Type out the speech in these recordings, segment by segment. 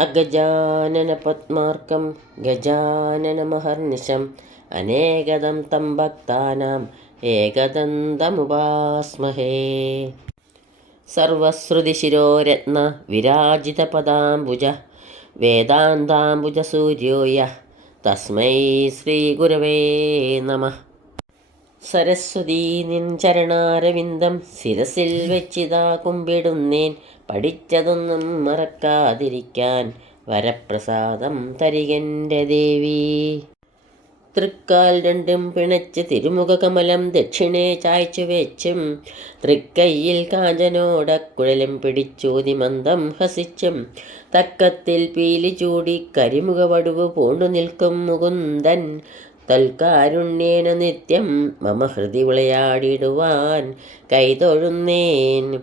അഗജാനനപത്മാർക്കം ഗജാനനമഹർനിശം. അനേകദം തം ഭക്താനാം ഏകദന്തമുപാസ്മഹേ. സർവശ്രുതിശിരോരത്ന വിരാജിതപദാംബുജ വേദാന്താംബുജസൂര്യോയ. തസ്മൈ ശ്രീഗുരവേ നമ. സരസ്വതീ നിൻ ചരണാരവിന്ദം ശിരസിൽ വെച്ചിതാ കുമ്പിടുന്നേൻ. പഠിച്ചതൊന്നും മറക്കാതിരിക്കാൻ വരപ്രസാദം തരികന്റെ ദേവി. തൃക്കാൽ രണ്ടും പിണച്ച് തിരുമുഖ കമലം ദക്ഷിണേ ചായ്ച്ചു വെച്ചും തൃക്കൈയിൽ കാഞ്ചനോടക്കുഴലും പിടിച്ചൂതി മന്ദം ഹസിച്ചും തക്കത്തിൽ പീലി ചൂടി കരിമുഖ വടുവ് പൂണ്ടു നിൽക്കും മുകുന്ദൻ. തൽക്കാരുണ്യേന നിത്യം മമ ഹൃദി വിളയാടിടുവാൻ കൈതൊഴുന്നേൻ.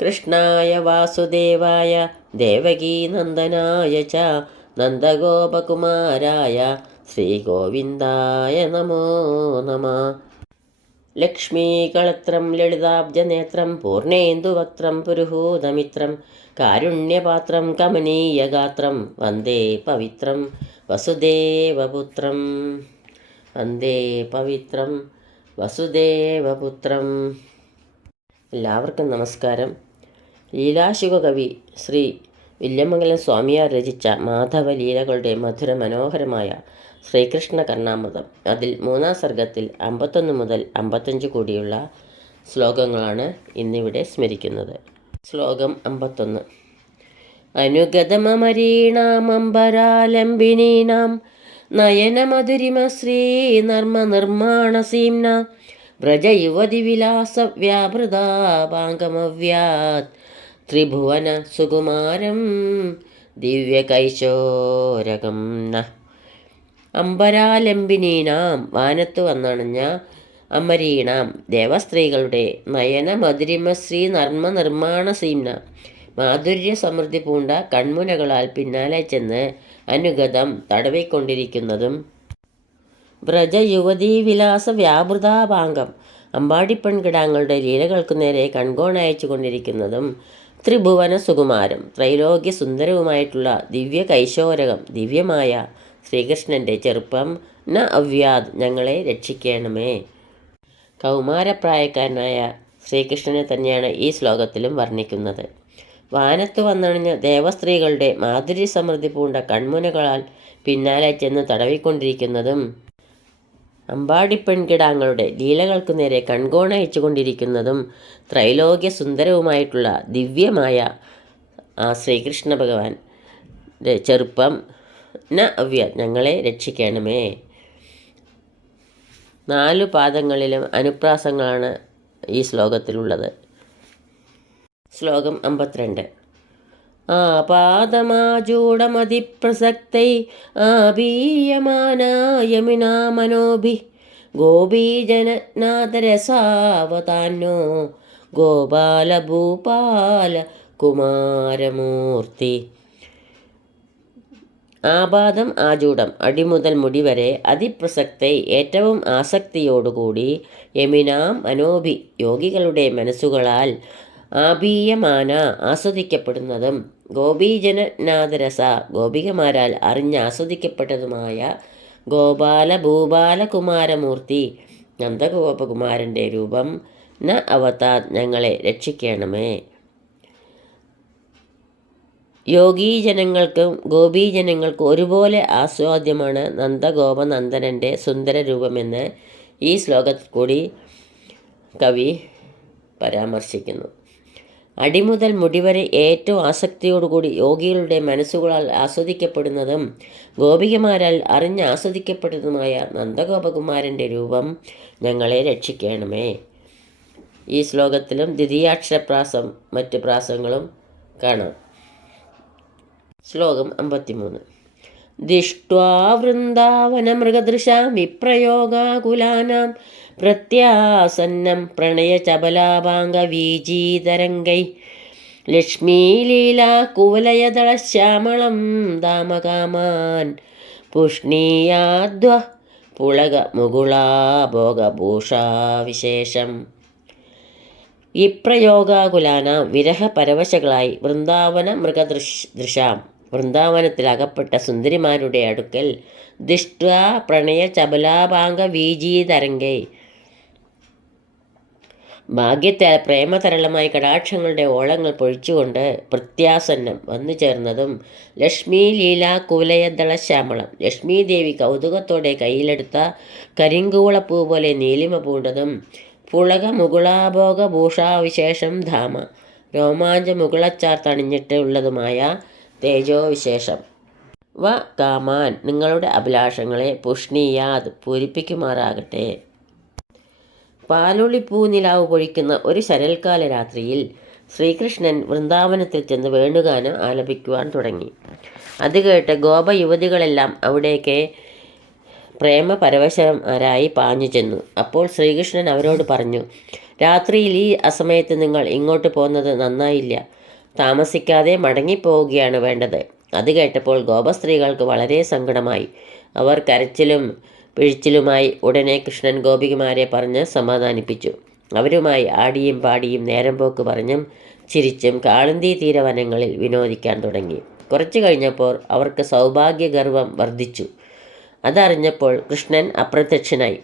കൃഷ്ണായ വാസുദേവായ ദേവകീനന്ദനായ ച നന്ദഗോപകുമാരായ ശ്രീഗോവിന്ദായ നമോ നമ. ലക്ഷ്മീകളത്രം ലളിതാബ്ജനേത്രം പൂർണേന്ദുവക്ത്രം പുരുഹൂതമിത്രം കാരുണ്യപാത്രം കമനീയഗാത്രം വന്ദേ പവിത്രം. വസുദേവപുത്രം. വന്ദേ പവിത്രം. വസുദേവപുത്രം. എല്ലാവർക്കും നമസ്കാരം. ലീലാശിവകവി ശ്രീ വില്യമംഗലം സ്വാമിയാർ രചിച്ച മാധവ ലീലകളുടെ മധുര മനോഹരമായ ശ്രീകൃഷ്ണ കർണാമൃതം. അതിൽ മൂന്നാം സർഗത്തിൽ അമ്പത്തൊന്ന് മുതൽ അമ്പത്തഞ്ച് കൂടിയുള്ള ശ്ലോകങ്ങളാണ് ഇന്നിവിടെ സ്മരിക്കുന്നത്. ശ്ലോകം അമ്പത്തൊന്ന്. അനുഗതമരീണാമംബരാലംബിനീനാം നയനമധുരിമ ശ്രീ നർമ്മ നിർമ്മാണസീംന വ്യാപൃതാപാംഗമവ്യാത് ത്രിഭുവന സുകുമാരം ദിവ്യകൈശോരകം ന. അംബരാലംബിനീനാം വാനത്ത് വന്നണഞ്ഞ അമരീണാം ദേവസ്ത്രീകളുടെ നയന മധുരിമ ശ്രീ നർമ്മ നിർമ്മാണ സീംന മാധുര്യ സമൃദ്ധി പൂണ്ട കൺമുനകളാൽ പിന്നാലെ ചെന്ന് അനുഗതം തടവിക്കൊണ്ടിരിക്കുന്നതും. വ്രജ യുവതീ വിലാസ വ്യാപൃതാപാംഗം അമ്പാടിപ്പെൺകിടാങ്ങളുടെ ലീലകൾക്കു നേരെ കൺകോണയച്ചു കൊണ്ടിരിക്കുന്നതും ത്രിഭുവന സുകുമാരം ത്രൈലോക്യ സുന്ദരവുമായിട്ടുള്ള ദിവ്യ കൈശോരകം ദിവ്യമായ ശ്രീകൃഷ്ണന്റെ ചെറുപ്പം ന അവ്യാദ് ഞങ്ങളെ രക്ഷിക്കണമേ. കൗമാരപ്രായക്കാരനായ ശ്രീകൃഷ്ണനെ തന്നെയാണ് ഈ ശ്ലോകത്തിലും വർണിക്കുന്നത്. വാനത്ത് വന്നണിഞ്ഞ ദേവസ്ത്രീകളുടെ മാധുര്യ സമൃദ്ധി പൂണ്ട കൺമുനകളാൽ പിന്നാലെ ചെന്ന് തടവിക്കൊണ്ടിരിക്കുന്നതും അമ്പാടിപ്പെൺകിടാങ്ങളുടെ ലീലകൾക്കു നേരെ കൺകോണയച്ചുകൊണ്ടിരിക്കുന്നതും ത്രൈലോക്യ സുന്ദരവുമായിട്ടുള്ള ദിവ്യമായ ആ ശ്രീകൃഷ്ണ ഭഗവാൻ ചെറുപ്പം ന അവ്യ ഞങ്ങളെ രക്ഷിക്കണമേ. നാലു പാദങ്ങളിലും അനുപ്രാസങ്ങളാണ് ഈ ശ്ലോകത്തിലുള്ളത്. ശ്ലോകം അമ്പത്തിരണ്ട്. ആപാദമാചൂടമതിപ്രസക്തൈ ആപീയമാനായമിനാ മനോഭി ഗോപീജനനാഥരസാവതാന്നോ ഗോപാലഭൂപാല കുമാരമൂർത്തി ആപാദം ആചൂടം അടിമുതൽ മുടി വരെ അതിപ്രസക്തൈ ഏറ്റവും ആസക്തിയോടുകൂടി യമിനാം മനോഭി യോഗികളുടെ മനസ്സുകളാൽ ആപീയമാന ആസ്വദിക്കപ്പെടുന്നതും ഗോപീജനാദരസ ഗോപികമാരാൽ അറിഞ്ഞ് ആസ്വദിക്കപ്പെട്ടതുമായ ഗോപാല ഭൂപാലകുമാരമൂർത്തി നന്ദഗോപകുമാരന്റെ രൂപം ന അവതാ ഞങ്ങളെ രക്ഷിക്കണമേ. യോഗീജനങ്ങൾക്കും ഗോപീജനങ്ങൾക്കും ഒരുപോലെ ആസ്വാദ്യമാണ് നന്ദഗോപനന്ദനന്റെ സുന്ദര രൂപമെന്ന് ഈ ശ്ലോകത്തിൽ കൂടി കവി പരാമർശിക്കുന്നു. അടിമുതൽ മുടിവരെ ഏറ്റവും ആസക്തിയോടുകൂടി യോഗികളുടെ മനസ്സുകളാൽ ആസ്വദിക്കപ്പെടുന്നതും ഗോപികമാരാൽ അറിഞ്ഞ് ആസ്വദിക്കപ്പെടുന്നതുമായ നന്ദഗോപകുമാരന്റെ രൂപം ഞങ്ങളെ രക്ഷിക്കണമേ. ഈ ശ്ലോകത്തിലും ദ്വിതീയാക്ഷരപ്രാസം മറ്റ് പ്രാസങ്ങളും കാണാം. ശ്ലോകം അമ്പത്തിമൂന്ന്. ദിഷ്ട്വാ വൃന്ദാവനമൃഗദൃശാം വിപ്രയോഗാകുലാനാം പ്രത്യാസന്നം പ്രണയചപലാപാംഗവീജീതരംഗൈ ലക്ഷ്മീലീലാകുവലയദളശ്യാമളം ദാമകാമാൻ. പുഷ്ണീയാദ്വ പുളക മുകുളാഭോഗഭൂഷാവിശേഷം വിരഹ വിരഹപരവശകളായി വൃന്ദാവന മൃഗദൃശ് ദൃശാം വൃന്ദാവനത്തിൽ അകപ്പെട്ട സുന്ദരിമാരുടെ അടുക്കൽ ദിഷ്ട പ്രണയ ചപലാപാംഗ വീജീതരംഗേ ഭാഗ്യത്താൽ പ്രേമതരളമായി കടാക്ഷങ്ങളുടെ ഓളങ്ങൾ പൊഴിച്ചുകൊണ്ട് പ്രത്യാസന്നം വന്നു ചേർന്നതും ലക്ഷ്മി ലീല കുലയദള ശ്യാമളം. ലക്ഷ്മി ദേവി കൗതുകത്തോടെ കയ്യിലെടുത്ത കരിങ്കൂളപ്പൂ പോലെ നീലിമ പൂണ്ടതും പുളക മുകുളാഭോഗ ഭൂഷാവിശേഷം ധാമ. രോമാഞ്ച മുകുളച്ചാർ തണിഞ്ഞിട്ടുള്ളതുമായ തേജോവിശേഷം. വ കാമാൻ നിങ്ങളുടെ അഭിലാഷങ്ങളെ പുഷ്ണിയാത് പൂരിപ്പിക്കുമാറാകട്ടെ. പാലുളിപ്പൂ നിലാവ് പൊഴിക്കുന്ന ഒരു ശരൽക്കാല രാത്രിയിൽ ശ്രീകൃഷ്ണൻ വൃന്ദാവനത്തിൽ ചെന്ന് വേണുഗാനം ആലപിക്കുവാൻ തുടങ്ങി. അത് കേട്ട് ഗോപ യുവതികളെല്ലാം അവിടേക്ക് പ്രേമപരവശരായി പാഞ്ഞു ചെന്നു. അപ്പോൾ ശ്രീകൃഷ്ണൻ അവരോട് പറഞ്ഞു രാത്രിയിൽ ഈ അസമയത്ത് നിങ്ങൾ ഇങ്ങോട്ട് പോകുന്നത് നന്നായില്ല. താമസിക്കാതെ മടങ്ങിപ്പോവുകയാണ് വേണ്ടത്. അത് കേട്ടപ്പോൾ ഗോപസ്ത്രീകൾക്ക് വളരെ സങ്കടമായി. അവർ കരച്ചിലും പിഴിച്ചിലുമായി ഉടനെ കൃഷ്ണൻ ഗോപികുമാരെ പറഞ്ഞ് സമാധാനിപ്പിച്ചു. അവരുമായി ആടിയും പാടിയും നേരം പോക്ക് പറഞ്ഞും ചിരിച്ചും കാളന്തി തീരവനങ്ങളിൽ വിനോദിക്കാൻ തുടങ്ങി. കുറച്ചു കഴിഞ്ഞപ്പോൾ അവർക്ക് സൗഭാഗ്യഗർവം വർദ്ധിച്ചു. അതറിഞ്ഞപ്പോൾ കൃഷ്ണൻ അപ്രത്യക്ഷനായി.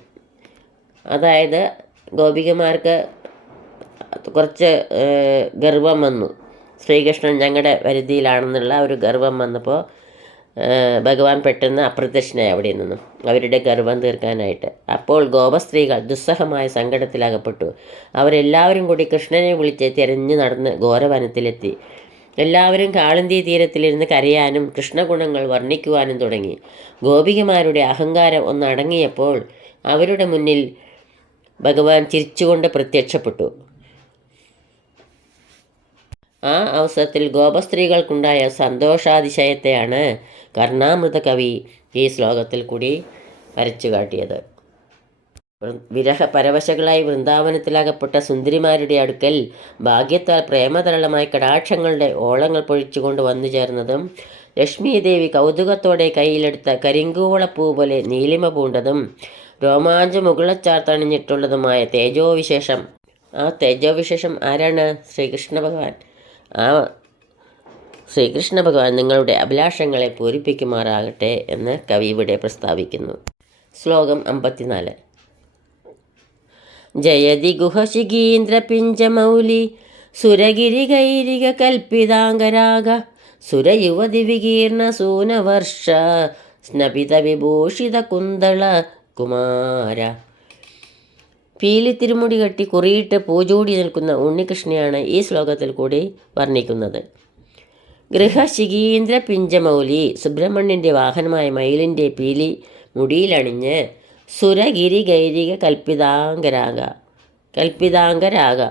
അതായത് ഗോപികമാർക്ക് കുറച്ച് ഗർവം വന്നു. ശ്രീകൃഷ്ണൻ ഞങ്ങളുടെ വരുതിയിലാണെന്നുള്ള ഒരു ഗർവം വന്നപ്പോൾ ഭഗവാൻ പെട്ടെന്ന് അപ്രത്യക്ഷനായി അവിടെ നിന്നും. അവരുടെ ഗർഭം തീർക്കാനായിട്ട്. അപ്പോൾ ഗോപസ്ത്രീകൾ ദുസ്സഹമായ സങ്കടത്തിലകപ്പെട്ടു. അവരെല്ലാവരും കൂടി കൃഷ്ണനെ വിളിച്ച് തിരഞ്ഞു നടന്ന് ഘോരവനത്തിലെത്തി. എല്ലാവരും കാളന്തി തീരത്തിലിരുന്ന് കരയാനും കൃഷ്ണഗുണങ്ങൾ വർണിക്കുവാനും തുടങ്ങി. ഗോപികമാരുടെ അഹങ്കാരം ഒന്നടങ്ങിയപ്പോൾ അവരുടെ മുന്നിൽ ഭഗവാൻ ചിരിച്ചുകൊണ്ട് പ്രത്യക്ഷപ്പെട്ടു. ആ അവസരത്തിൽ ഗോപസ്ത്രീകൾക്കുണ്ടായ സന്തോഷാതിശയത്തെയാണ് കർണാമൃത കവി ഈ ശ്ലോകത്തിൽ കൂടി വരച്ചു കാട്ടിയത്. വിരഹ പരവശകളായി വൃന്ദാവനത്തിലകപ്പെട്ട സുന്ദരിമാരുടെ അടുക്കൽ ഭാഗ്യത്താൽ പ്രേമതരളമായ കടാക്ഷങ്ങളുടെ ഓളങ്ങൾ പൊഴിച്ചുകൊണ്ട് വന്നു ചേർന്നതും ലക്ഷ്മീദേവി കൗതുകത്തോടെ കയ്യിലെടുത്ത കരിങ്കൂവളപ്പൂ പോലെ നീലിമ പൂണ്ടതും രോമാഞ്ച മുകളച്ചാർത്തണിഞ്ഞിട്ടുള്ളതുമായ തേജോവിശേഷം. ആ തേജോവിശേഷം ആരാണ് ശ്രീകൃഷ്ണ ഭഗവാൻ? ആ ശ്രീകൃഷ്ണ ഭഗവാൻ നിങ്ങളുടെ അഭിലാഷങ്ങളെ പൂരിപ്പിക്കുമാറാകട്ടെ എന്ന് കവി ഇവിടെ പ്രസ്താവിക്കുന്നു. ശ്ലോകം അമ്പത്തിനാല്. ജയതി ഗുഹശിഗീന്ദ്ര പിഞ്ചമൗലി സുരഗിരി ഗൈരിക കൽപ്പിതാംഗരാഗ സുരയുവതി വികീർണ സൂനവർഷ സ്നപിത വിഭൂഷിത കുന്തള കുമാര. പീലി തിരുമുടി കെട്ടി കുറിയിട്ട് പൂജോടി നിൽക്കുന്ന ഉണ്ണികൃഷ്ണനെയാണ് ഈ ശ്ലോകത്തിൽ കൂടി വർണിക്കുന്നത്. ഗൃഹശികീന്ദ്ര പിഞ്ചമൗലി സുബ്രഹ്മണ്യന്റെ വാഹനമായ മയിലിന്റെ പീലി മുടിയിലണിഞ്ഞ് സുരഗിരി ഗൈരിക കൽപ്പിതാംഗരാഗ കൽപ്പിതാംഗരാഗ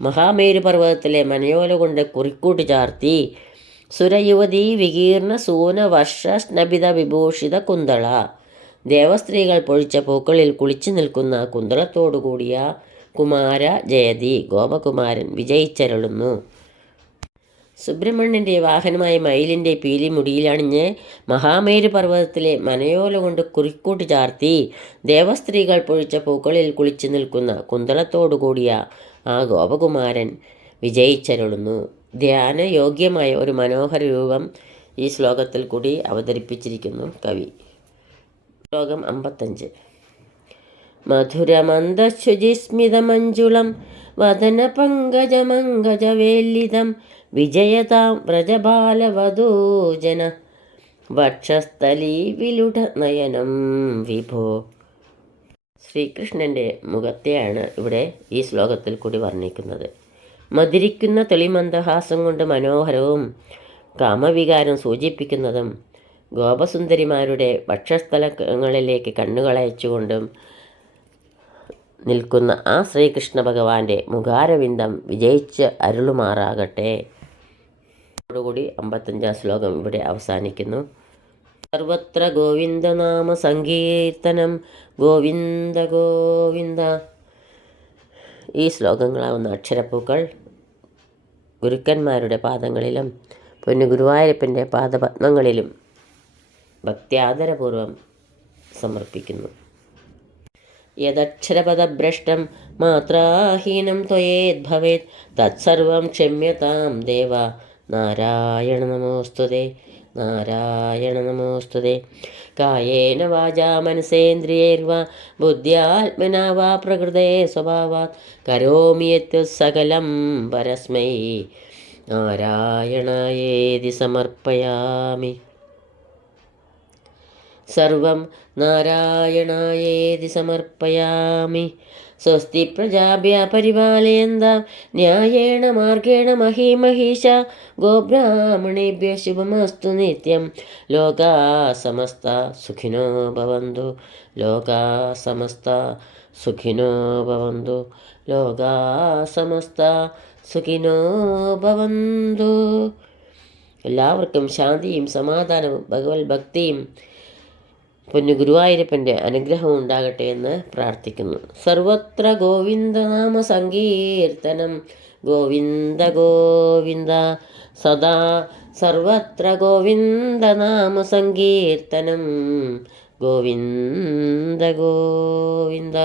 മഹാമേരു പർവതത്തിലെ മനയോല കൊണ്ട് കുറിക്കൂട്ട് ചാർത്തി സുരയുവതി വികീർണ സൂന വർഷ സ്നബിത വിഭൂഷിത കുന്തള. ദേവസ്ത്രീകൾ പൊഴിച്ച പൂക്കളിൽ കുളിച്ചു നിൽക്കുന്ന കുന്തളത്തോടുകൂടിയ കുമാര ജയതി ഗോപകുമാരൻ വിജയിച്ചരുളുന്നു. സുബ്രഹ്മണ്യന്റെ വാഹനമായ മയിലിന്റെ പീലി മുടിയിലണിഞ്ഞ് മഹാമേരു പർവതത്തിലെ മനയോല കൊണ്ട് കുറിക്കൂട്ട് ചാർത്തി ദേവസ്ത്രീകൾ പൊഴിച്ച പൂക്കളിൽ കുളിച്ചു നിൽക്കുന്ന കുന്തളത്തോടുകൂടിയ ആ ഗോപകുമാരൻ വിജയിച്ചരുളുന്നു. ധ്യാനയോഗ്യമായ ഒരു മനോഹര രൂപം ഈ ശ്ലോകത്തിൽ കൂടി അവതരിപ്പിച്ചിരിക്കുന്നു കവി. ശ്ലോകം അമ്പത്തഞ്ച്. മധുരമന്ദശുചിസ്മിതമഞ്ജുളം വദന പങ്കജമങ്കജവേല്ലിതം വിജയതാം വ്രജബാലവധൂജന വക്ഷസ്ഥലീ വിലുട നയനം വിഭോ. ശ്രീകൃഷ്ണന്റെ മുഖത്തെയാണ് ഇവിടെ ഈ ശ്ലോകത്തിൽ കൂടി വർണിക്കുന്നത്. മധുരിക്കുന്ന തെളിമന്ദഹാസം കൊണ്ട് മനോഹരവും കാമവികാരം സൂചിപ്പിക്കുന്നതും ഗോപസുന്ദരിമാരുടെ ഭക്ഷ്യസ്ഥലങ്ങളിലേക്ക് കണ്ണുകളയച്ചുകൊണ്ടും നിൽക്കുന്ന ആ ശ്രീകൃഷ്ണ ഭഗവാന്റെ മുഖാരവിന്ദം വിജയിച്ച് അരുളുമാറാകട്ടെ. അതോടുകൂടി അമ്പത്തഞ്ചാം ശ്ലോകം ഇവിടെ അവസാനിക്കുന്നു. സർവത്ര ഗോവിന്ദനാമ സങ്കീർത്തനം. ഗോവിന്ദ ഗോവിന്ദ. ഈ ശ്ലോകങ്ങളാവുന്ന അക്ഷരപ്പൂക്കൾ ഗുരുക്കന്മാരുടെ പാദങ്ങളിലും പൊന്നു ഗുരുവായൂരപ്പന്റെ പാദപത്മങ്ങളിലും ഭക്ത്യാദരപൂർവം സമർപ്പിക്കുന്നു. യദക്ഷരപദഭ്രഷ്ടം മാത്രാഹീനം ത്വയേദ്ഭവേത് തത്സർവം ക്ഷമ്യതാം ദേവ. നാരായണ നമോസ്തുതേ. നാരായണ നമോസ്തുതേ. കായേന വാചാ മനസേന്ദ്രിയൈർവാ. ബുദ്ധ്യാത്മനാ വാ പ്രകൃതേ സ്വഭാവാത്. കരോമി സകലം പരസ്മൈ. നാരായണായേതി സമർപ്പയാമി. സർവം നാരായണായേതി സമർപ്പയാമി. സ്വസ്തി പ്രജാഭ്യ പരിപാലയന്താം. ന്യായേണ മാർഗേണ മഹീമഹീഷ ഗോബ്രാഹ്മണേഭ്യ ശുഭമസ്തു നിത്യം. ലോകാ സമസ്ത സുഖിനോ ഭവന്തു. ലോകാ സമസ്ത സുഖിനോ ഭവന്തു. ലോകാ സമസ്ത സുഖിനോ ഭവന്തു. എല്ലാവർക്കും ശാന്തിയും സമാധാനവും ഭഗവത് ഭക്തിയും പൊന്നു ഗുരുവായൂരപ്പന്റെ അനുഗ്രഹം ഉണ്ടാകട്ടെ എന്ന് പ്രാർത്ഥിക്കുന്നു. സർവത്ര ഗോവിന്ദനാമ സങ്കീർത്തനം. ഗോവിന്ദ ഗോവിന്ദ സദാ സർവത്ര ഗോവിന്ദനാമ സങ്കീർത്തനം. ഗോവിന്ദ ഗോവിന്ദ.